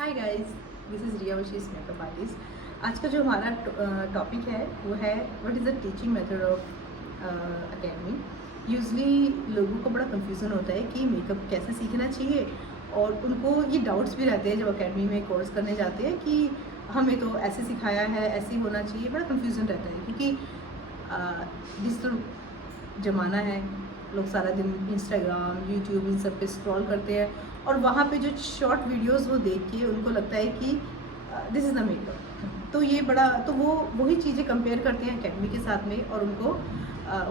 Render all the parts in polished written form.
Hi guys, this is Riya वशीज makeup artist. आज का जो हमारा टॉपिक है वो है what is the teaching method of academy. Usually लोगों को बड़ा कन्फ्यूज़न होता है कि मेकअप कैसे सीखना चाहिए, और उनको ये डाउट्स भी रहते हैं जब अकेडमी में कोर्स करने जाते हैं कि हमें तो ऐसे सिखाया है, ऐसे ही होना चाहिए। बड़ा कन्फ्यूज़न रहता है क्योंकि डिजिटल ज़माना है। लोग सारा दिन इंस्टाग्राम, यूट्यूब इन सब पे स्क्रॉल करते हैं, और वहाँ पे जो शॉर्ट वीडियोस वो देख के उनको लगता है कि दिस इज़ द मेकअप। तो ये बड़ा तो वो वही चीज़ें कंपेयर करते हैं एकेडमी के साथ में, और उनको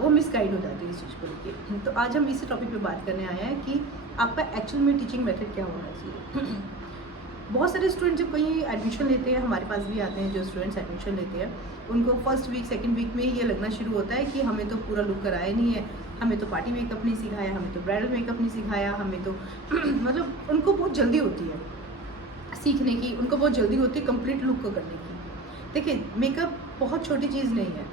वो मिसगाइड हो जाती है इस चीज़ को लेके। तो आज हम इसी टॉपिक पे बात करने आए हैं कि आपका एक्चुअल में टीचिंग मेथड क्या होना चाहिए। बहुत सारे स्टूडेंट जब कहीं एडमिशन लेते हैं, हमारे पास भी आते हैं जो स्टूडेंट्स एडमिशन लेते हैं, उनको फर्स्ट वीक सेकंड वीक में ये लगना शुरू होता है कि हमें तो पूरा लुक कराया नहीं है, हमें तो पार्टी मेकअप नहीं सिखाया, हमें तो ब्राइडल मेकअप नहीं सिखाया, हमें तो मतलब उनको बहुत जल्दी होती है सीखने की, उनको बहुत जल्दी होती है कंप्लीट लुक को करने की। देखिए, मेकअप बहुत छोटी चीज़ नहीं है।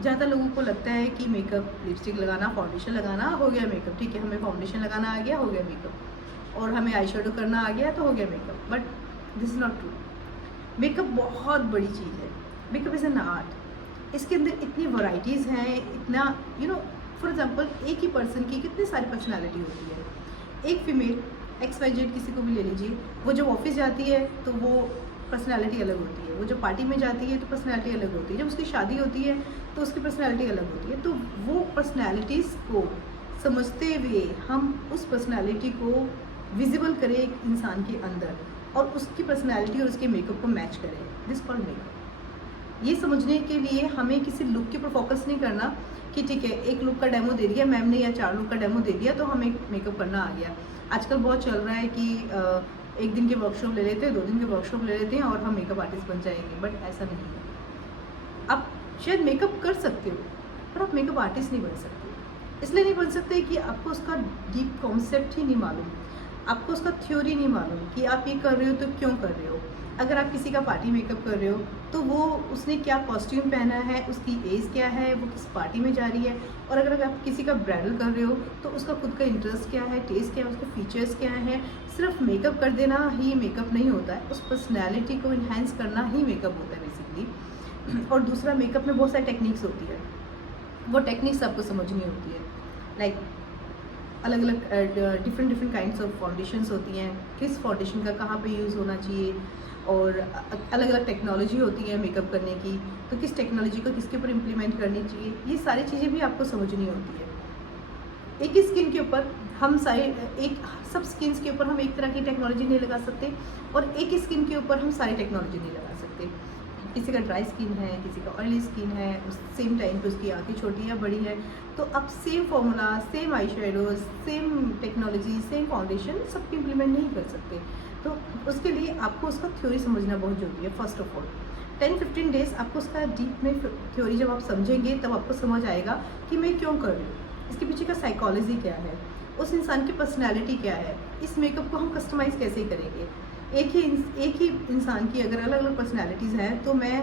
ज़्यादा लोगों को लगता है कि मेकअप, लिपस्टिक लगाना, फाउंडेशन लगाना, हो गया मेकअप। ठीक है, हमें फाउंडेशन लगाना आ गया, हो गया मेकअप, और हमें आई शेडो करना आ गया तो हो गया makeup. But this is not true. Makeup बहुत बड़ी चीज़ है। Makeup is an art. इसके अंदर इतनी वैराइटीज़ हैं, इतना फॉर एग्जांपल एक ही पर्सन की कितनी सारी पर्सनालिटी होती है। एक फीमेल XYZ किसी को भी ले लीजिए, वो जब ऑफिस जाती है तो वो पर्सनालिटी अलग होती है, वो जब पार्टी में जाती है तो पर्सनालिटी अलग होती है, जब उसकी शादी होती है तो उसकी पर्सनालिटी अलग होती है। तो वो पर्सनालिटीज़ को समझते हुए हम उस पर्सनालिटी को विजिबल करें एक इंसान के अंदर, और उसकी पर्सनालिटी और उसके मेकअप को मैच करें। This called makeup. ये समझने के लिए हमें किसी लुक के ऊपर फोकस नहीं करना कि ठीक है, एक लुक का डेमो दे दिया मैम ने या 4 लुक का डेमो दे दिया तो हमें मेकअप करना आ गया। आजकल बहुत चल रहा है कि एक दिन के वर्कशॉप ले लेते हैं, 2 दिन के वर्कशॉप ले लेते हैं और हम मेकअप आर्टिस्ट बन जाएंगे। बट ऐसा नहीं है। आप शायद मेकअप कर सकते हो, पर आप मेकअप आर्टिस्ट नहीं बन सकते। इसलिए नहीं बन सकते कि आपको उसका डीप कॉन्सेप्ट ही नहीं मालूम, आपको उसका थ्योरी नहीं मालूम कि आप ये कर रहे हो तो क्यों कर रहे हो। अगर आप किसी का पार्टी मेकअप कर रहे हो तो वो उसने क्या कॉस्ट्यूम पहना है, उसकी एज क्या है, वो किस पार्टी में जा रही है। और अगर आप किसी का ब्राइडल कर रहे हो तो उसका खुद का इंटरेस्ट क्या है, टेस्ट क्या है, उसके फीचर्स क्या है। सिर्फ मेकअप कर देना ही मेकअप नहीं होता है, उस पर्सनैलिटी को इन्हेंस करना ही मेकअप होता है बेसिकली। और दूसरा, मेकअप में बहुत सारी टेक्निक्स होती है, वो टेक्निक्स आपको समझनी होती है। लाइक अलग अलग डिफरेंट काइंड्स ऑफ फाउंडेशंस होती हैं, किस फाउंडेशन का कहाँ पे यूज़ होना चाहिए, और अलग अलग टेक्नोलॉजी होती है मेकअप करने की, तो किस टेक्नोलॉजी को किसके ऊपर इम्प्लीमेंट करनी चाहिए, ये सारी चीज़ें भी आपको समझनी होती है। एक ही स्किन के ऊपर हम सब स्किन्स के ऊपर हम एक तरह की टेक्नोलॉजी नहीं लगा सकते, और एक ही स्किन के ऊपर हम सारी टेक्नोलॉजी नहीं लगा सकते। किसी का ड्राई स्किन है, किसी का ऑयली स्किन है, उस सेम टाइम पे उसकी आँखें छोटी या बड़ी है, तो अब same formula, same eye shadows, same technology, same foundation सबकी इम्प्लीमेंट नहीं कर सकते। तो उसके लिए आपको उसका थ्योरी समझना बहुत ज़रूरी है। फर्स्ट ऑफ ऑल 10-15 डेज आपको उसका डीप में थ्योरी जब आप समझेंगे तब आपको समझ आएगा कि मैं क्यों कर रही हूँ, इसके पीछे का साइकोलॉजी क्या है, उस इंसान की पर्सनैलिटी क्या है, इस मेकअप को हम कस्टमाइज़ कैसे करेंगे। एक ही इंसान की अगर अलग अलग पर्सनैलिटीज़ हैं तो मैं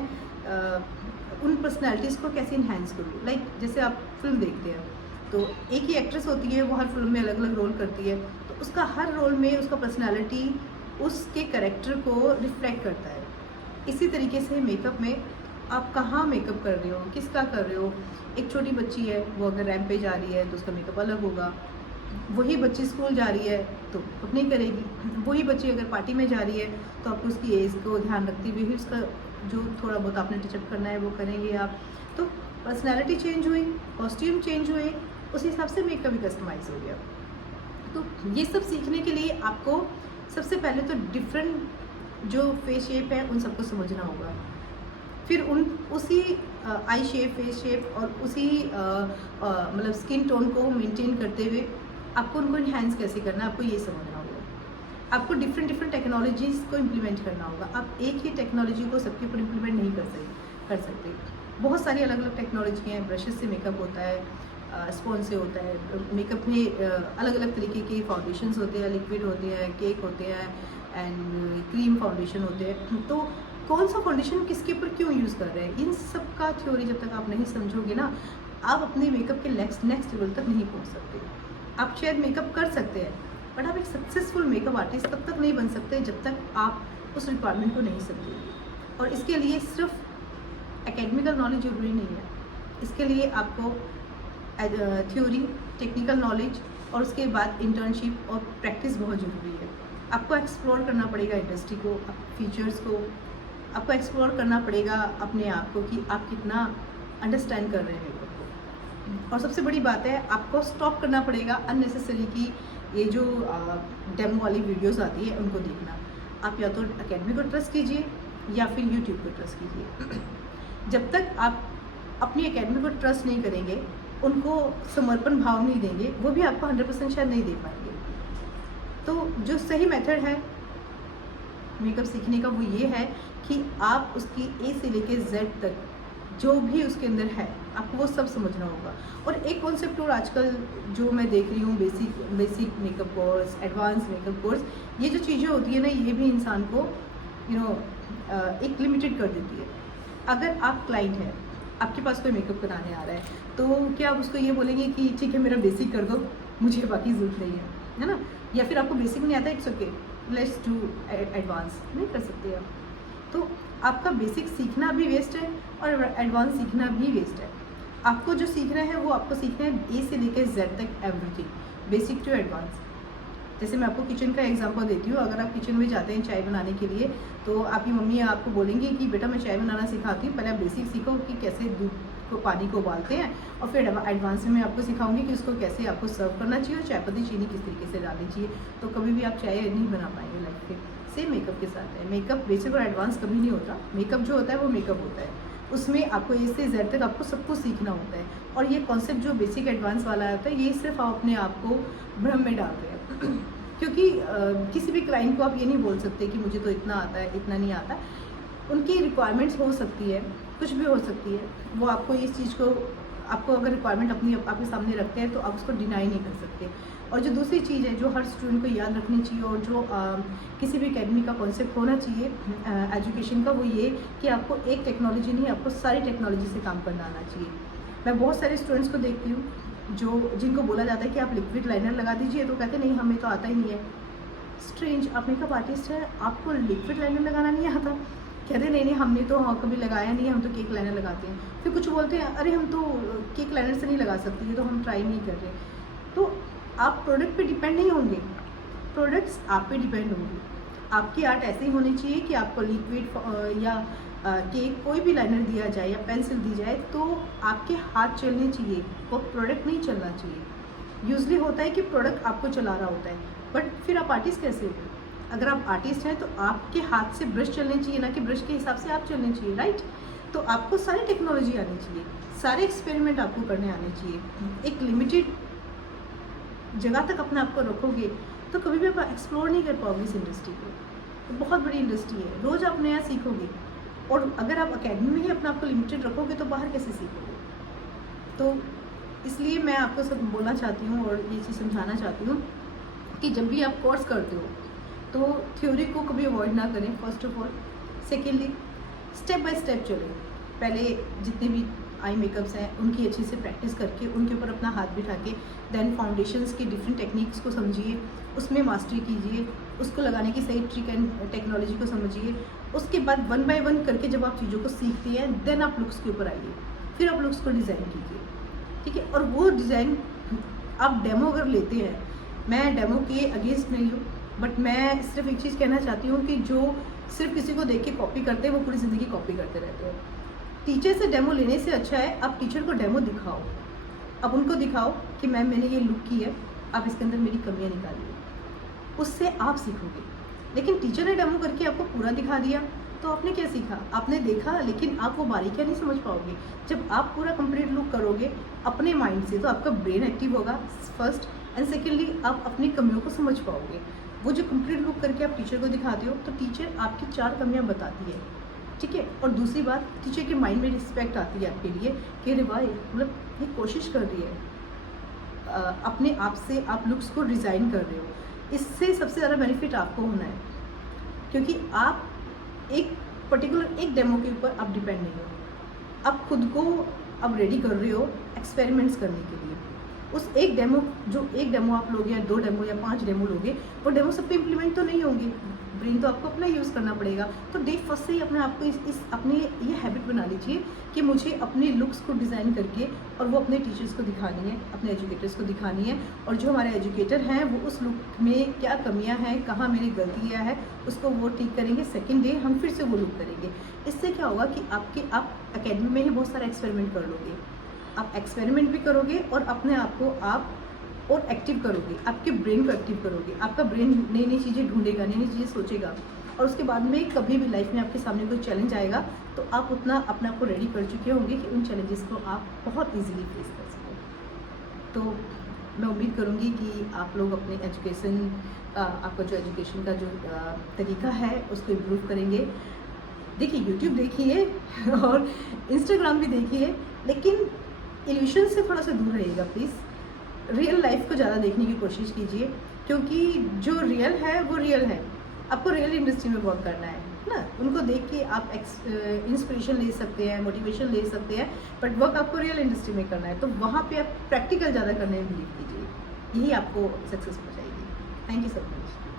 उन पर्सनैलिटीज़ को कैसे इन्हेंस करूँ। लाइक जैसे आप फिल्म देखते हैं तो एक ही एक्ट्रेस होती है, वो हर फिल्म में अलग अलग रोल करती है, तो उसका हर रोल में उसका पर्सनैलिटी उसके कैरेक्टर को रिफ्लेक्ट करता है। इसी तरीके से मेकअप में आप कहाँ मेकअप कर रहे हो, किसका कर रहे हो। एक छोटी बच्ची है, वो अगर रैंप पे जा रही है तो उसका मेकअप अलग होगा। वही बच्ची स्कूल जा रही है तो मेकअप नहीं करेगी। वही बच्ची अगर पार्टी में जा रही है तो आपको उसकी एज को ध्यान रखते हुए ही उसका जो थोड़ा बहुत आपने टचअप करना है वो करेंगे आप। तो पर्सनैलिटी चेंज हुई, कॉस्ट्यूम चेंज हुए, उस हिसाब से मेकअप भी कस्टमाइज हो गया। तो ये सब सीखने के लिए आपको सबसे पहले तो डिफरेंट जो फेस शेप है उन सबको समझना होगा। फिर उसी आई शेप, फेस शेप और उसी मतलब स्किन टोन को मेंटेन करते हुए आपको उनको इन्हेंस कैसे करना है, आपको ये समझना होगा। आपको डिफरेंट टेक्नोलॉजीज़ को इम्प्लीमेंट करना होगा। आप एक ही टेक्नोलॉजी को सबके ऊपर इम्प्लीमेंट नहीं कर सकते। बहुत सारी अलग अलग टेक्नोलॉजी हैं। ब्रशेस से मेकअप होता है, स्पॉन्ज से होता है, मेकअप में अलग अलग तरीके के फाउंडेशंस होते हैं, लिक्विड होते हैं, केक होते हैं, एंड क्रीम फाउंडेशन होते हैं। तो कौन सा फाउंडेशन किसके ऊपर क्यों यूज़ कर रहे हैं, इन सब का थ्योरी जब तक आप नहीं समझोगे ना, आप अपने मेकअप के नेक्स्ट लेवल तक नहीं पहुंच सकते। आप शायद मेकअप कर सकते हैं बट आप एक सक्सेसफुल मेकअप आर्टिस्ट तब तक नहीं बन सकते जब तक आप उस रिक्वायरमेंट को नहीं समझेंगे। और इसके लिए सिर्फ एकेडमिकल नॉलेज ज़रूरी नहीं है, इसके लिए आपको थ्योरी, टेक्निकल नॉलेज और उसके बाद इंटर्नशिप और प्रैक्टिस बहुत ज़रूरी है। आपको एक्सप्लोर करना पड़ेगा इंडस्ट्री को, फीचर्स को, आपको एक्सप्लोर करना पड़ेगा अपने आप को कि आप कितना अंडरस्टैंड कर रहे हैं मेकअप को। और सबसे बड़ी बात है, आपको स्टॉप करना पड़ेगा अननेसेसरी की ये जो डेमो वाली वीडियोस आती है उनको देखना। आप या तो एकेडमी को ट्रस्ट कीजिए या फिर यूट्यूब को ट्रस्ट कीजिए। जब तक आप अपनी एकेडमी को ट्रस्ट नहीं करेंगे, उनको समर्पण भाव नहीं देंगे, वो भी आपको 100% शायद नहीं दे पाएंगे। तो जो सही मेथड है मेकअप सीखने का वो ये है कि आप उसकी ए से लेके जेड तक जो भी उसके अंदर है आपको वो सब समझना होगा। और एक कॉन्सेप्ट और आजकल जो मैं देख रही हूँ, basic makeup course, advance makeup course, ये जो चीज़ें होती है ना, ये भी इंसान को एक लिमिटेड कर देती है। अगर आप क्लाइंट हैं, आपके पास कोई मेकअप कराने आ रहा है, तो क्या आप उसको ये बोलेंगे कि ठीक है मेरा बेसिक कर दो, मुझे बाकी ज़रूरत नहीं है ना? या फिर आपको बेसिक नहीं आता, it's okay, let's do advance, नहीं कर सकते आप। तो आपका बेसिक सीखना भी वेस्ट है और एडवांस सीखना भी वेस्ट है। आपको जो सीखना है वो आपको सीखना है ए से लेकर जेड तक, एवरीथिंग, बेसिक टू एडवांस। जैसे मैं आपको किचन का एग्जांपल देती हूँ। अगर आप किचन में जाते हैं चाय बनाने के लिए, तो आपकी मम्मी आपको बोलेंगी कि बेटा मैं चाय बनाना सिखाती हूँ, पहले आप बेसिक सीखो कि कैसे दूध को, पानी को उबालते हैं, और फिर एडवांस में मैं आपको सिखाऊंगी कि उसको कैसे आपको सर्व करना चाहिए और चाय पत्ती, चीनी किस तरीके से डालनी चाहिए। तो कभी भी आप चाय नहीं बना पाएंगे लाइफ में। सेम मेकअप के साथ है, मेकअप बेसिक और एडवांस कभी नहीं होता। मेकअप जो होता है वो मेकअप होता है, उसमें आपको ए से जेड तक आपको सब कुछ सीखना होता है। और ये कॉन्सेप्ट जो बेसिक एडवांस वाला होता है, ये सिर्फ आप अपने आप को भ्रम में डाल रहे हैं। क्योंकि किसी भी क्लाइंट को आप ये नहीं बोल सकते कि मुझे तो इतना आता है, इतना नहीं आता। उनकी रिक्वायरमेंट्स हो सकती है, कुछ भी हो सकती है, वो आपको इस चीज़ को, आपको अगर रिक्वायरमेंट अपनी आपके सामने रखते हैं तो आप उसको डिनाई नहीं कर सकते। और जो दूसरी चीज़ है जो हर स्टूडेंट को याद रखनी चाहिए और जो किसी भी एकेडमी का कॉन्सेप्ट होना चाहिए एजुकेशन का, वो ये कि आपको एक टेक्नोलॉजी नहीं, आपको सारी टेक्नोलॉजी से काम करना आना चाहिए। मैं बहुत सारे स्टूडेंट्स को देखती हूँ जिनको बोला जाता है कि आप लिक्विड लाइनर लगा दीजिए, तो कहते नहीं हमें तो आता ही नहीं है। स्ट्रेंज, आप मेकअप आर्टिस्ट है, आपको लिक्विड लाइनर लगाना नहीं आता? कहते नहीं हमने तो कभी लगाया नहीं, हम तो केक लाइनर लगाते हैं। फिर कुछ बोलते हैं अरे हम तो केक लाइनर से नहीं लगा सकते, ये तो हम ट्राई नहीं कर रहे। तो आप प्रोडक्ट पे डिपेंड नहीं होंगे, प्रोडक्ट्स आप पे डिपेंड होंगे। आपकी आर्ट ऐसे ही होनी चाहिए कि आपको लिक्विड या केक कोई भी लाइनर दिया जाए या पेंसिल दी जाए तो आपके हाथ चलने चाहिए, वो प्रोडक्ट नहीं चलना चाहिए। यूजली होता है कि प्रोडक्ट आपको चला रहा होता है, बट फिर आप आर्टिस्ट कैसे हो? अगर आप आर्टिस्ट हैं तो आपके हाथ से ब्रश चलने चाहिए, ना कि ब्रश के हिसाब से आप चलने चाहिए, राइट? तो आपको सारी टेक्नोलॉजी आनी चाहिए, सारे एक्सपेरिमेंट आपको करने आने चाहिए। एक लिमिटेड जगह तक अपने आप को रखोगे तो कभी भी आप एक्सप्लोर नहीं कर पाओगे इस इंडस्ट्री को। तो बहुत बड़ी इंडस्ट्री है, रोज़ आप नया सीखोगे। और अगर आप एकेडमी में ही अपने आप को लिमिटेड रखोगे तो बाहर कैसे सीखोगे? तो इसलिए मैं आपको सब बोलना चाहती हूँ और ये चीज़ समझाना चाहती हूँ कि जब भी आप कोर्स करते हो तो थ्योरी को कभी अवॉइड ना करें, first of all. Secondly, step by step चलें। पहले जितने भी आई मेकअप्स हैं उनकी अच्छे से प्रैक्टिस करके उनके ऊपर अपना हाथ बिठा के देन फाउंडेशंस की डिफरेंट टेक्निक्स को समझिए, उसमें मास्टरी कीजिए, उसको लगाने की सही ट्रिक एंड टेक्नोलॉजी को समझिए। उसके बाद 1 बाय 1 करके जब आप चीज़ों को सीखते हैं देन आप लुक्स के ऊपर आइए, फिर आप लुक्स को डिज़ाइन कीजिए, ठीक है? और वो डिज़ाइन आप डेमो अगर लेते हैं, मैं डेमो के अगेंस्ट नहीं हूँ, बट मैं सिर्फ एक चीज़ कहना चाहती हूँ कि जो सिर्फ किसी को देख के कॉपी करते हैं वो पूरी ज़िंदगी कॉपी करते रहते हैं। टीचर से डेमो लेने से अच्छा है आप टीचर को डेमो दिखाओ, अब उनको दिखाओ कि मैम मैंने ये लुक की है, आप इसके अंदर मेरी कमियाँ निकालिए, उससे आप सीखोगे। लेकिन टीचर ने डेमो करके आपको पूरा दिखा दिया तो आपने क्या सीखा? आपने देखा लेकिन आप वो बारीकियाँ नहीं समझ पाओगे। जब आप पूरा कंप्लीट लुक करोगे अपने माइंड से तो आपका ब्रेन एक्टिव होगा फर्स्ट, एंड सेकेंडली आप अपनी कमियों को समझ पाओगे। वो जो कंप्लीट लुक करके आप टीचर को दिखाते हो तो टीचर आपकी 4 कमियाँ बताती है, ठीक है? और दूसरी बात, टीचर के माइंड में रिस्पेक्ट आती है आपके लिए कि अरे भाई मतलब ये कोशिश कर रही है, अपने आप से आप लुक्स को डिज़ाइन कर रहे हो। इससे सबसे ज़्यादा बेनिफिट आपको होना है, क्योंकि आप एक पर्टिकुलर एक डेमो के ऊपर आप डिपेंड नहीं हो, आप खुद को अब रेडी कर रहे हो एक्सपेरिमेंट्स करने के लिए। उस एक डेमो आप लोगे या 2 डेमो या 5 डेमो लोगे, वो डेमो सब पे इम्प्लीमेंट तो नहीं होंगे। ब्रेन तो आपको अपना यूज़ करना पड़ेगा। तो डे फर्स्ट से ही अपने आप को इस अपने ये हैबिट बना लीजिए कि मुझे अपने लुक्स को डिज़ाइन करके और वो अपने टीचर्स को दिखानी है, अपने एजुकेटर्स को दिखानी है, और जो हमारे एजुकेटर हैं वो उस लुक में क्या कमियां हैं, कहाँ मेरी गलतियां हैं, उसको वो ठीक करेंगे। सेकेंड डे हम फिर से वो लुक करेंगे। इससे क्या होगा कि आप एकेडमी में ही बहुत सारा एक्सपेरिमेंट कर लोगे। आप एक्सपेरिमेंट भी करोगे और अपने आप को आप और एक्टिव करोगे, आपके ब्रेन को एक्टिव करोगे। आपका ब्रेन नई नई चीज़ें ढूंढेगा, नई नई चीज़ें सोचेगा, और उसके बाद में कभी भी लाइफ में आपके सामने कोई चैलेंज आएगा तो आप उतना अपने आप को रेडी कर चुके होंगे कि उन चैलेंजेस को आप बहुत ईजीली फेस कर सकें। तो मैं उम्मीद करूँगी कि आप लोग अपने एजुकेशन आपका जो एजुकेशन का जो तरीका है उसको इम्प्रूव करेंगे। देखिए, यूट्यूब देखिए और इंस्टाग्राम भी देखिए, लेकिन इल्यूशन से थोड़ा सा दूर रहिएगा प्लीज़। रियल लाइफ को ज़्यादा देखने की कोशिश कीजिए, क्योंकि जो रियल है वो रियल है। आपको रियल इंडस्ट्री में वर्क करना है ना, उनको देख के आप इंस्पिरेशन ले सकते हैं, मोटिवेशन ले सकते हैं, बट वर्क आपको रियल इंडस्ट्री में करना है। तो वहाँ पे आप प्रैक्टिकल ज़्यादा करने में बिलीव कीजिए, यही आपको सक्सेस पहुँचाएगी। Thank you so much.